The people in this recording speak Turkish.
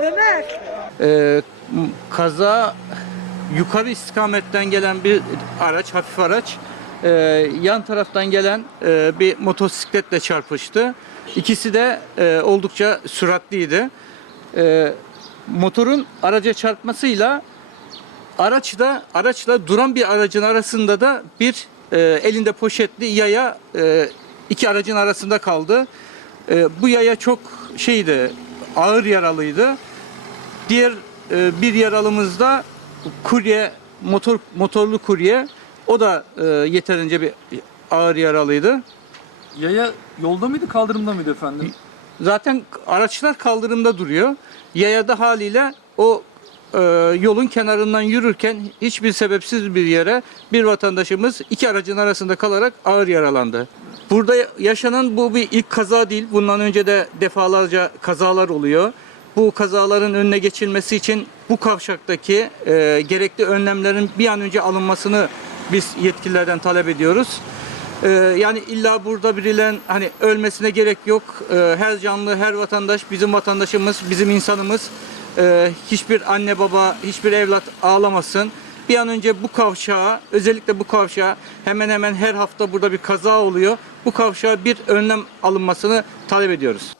Ömer. Ee, kaza yukarı istikametten gelen bir araç, hafif araç. Ee, yan taraftan gelen e, bir motosikletle çarpıştı. İkisi de e, oldukça süratliydi. Ee, motorun araca çarpmasıyla araçla araçla duran bir aracın arasında da bir e, elinde poşetli yaya e, iki aracın arasında kaldı. E, bu yaya çok şeydi, ağır yaralıydı. Diğer e, bir yaralımız da kurye, motor motorlu kurye. O da e, yeterince bir ağır yaralıydı. Yaya yolda mıydı kaldırımda mıydı efendim? Zaten araçlar kaldırımda duruyor. Yayada haliyle o e, yolun kenarından yürürken hiçbir sebepsiz bir yere bir vatandaşımız iki aracın arasında kalarak ağır yaralandı. Burada yaşanan bu bir ilk kaza değil. Bundan önce de defalarca kazalar oluyor. Bu kazaların önüne geçilmesi için bu kavşaktaki e, gerekli önlemlerin bir an önce alınmasını biz yetkililerden talep ediyoruz. Ee, yani illa burada birilen hani ölmesine gerek yok. Ee, her canlı, her vatandaş bizim vatandaşımız, bizim insanımız. Ee, hiçbir anne baba, hiçbir evlat ağlamasın. Bir an önce bu kavşağa, özellikle bu kavşağa hemen hemen her hafta burada bir kaza oluyor. Bu kavşağa bir önlem alınmasını talep ediyoruz.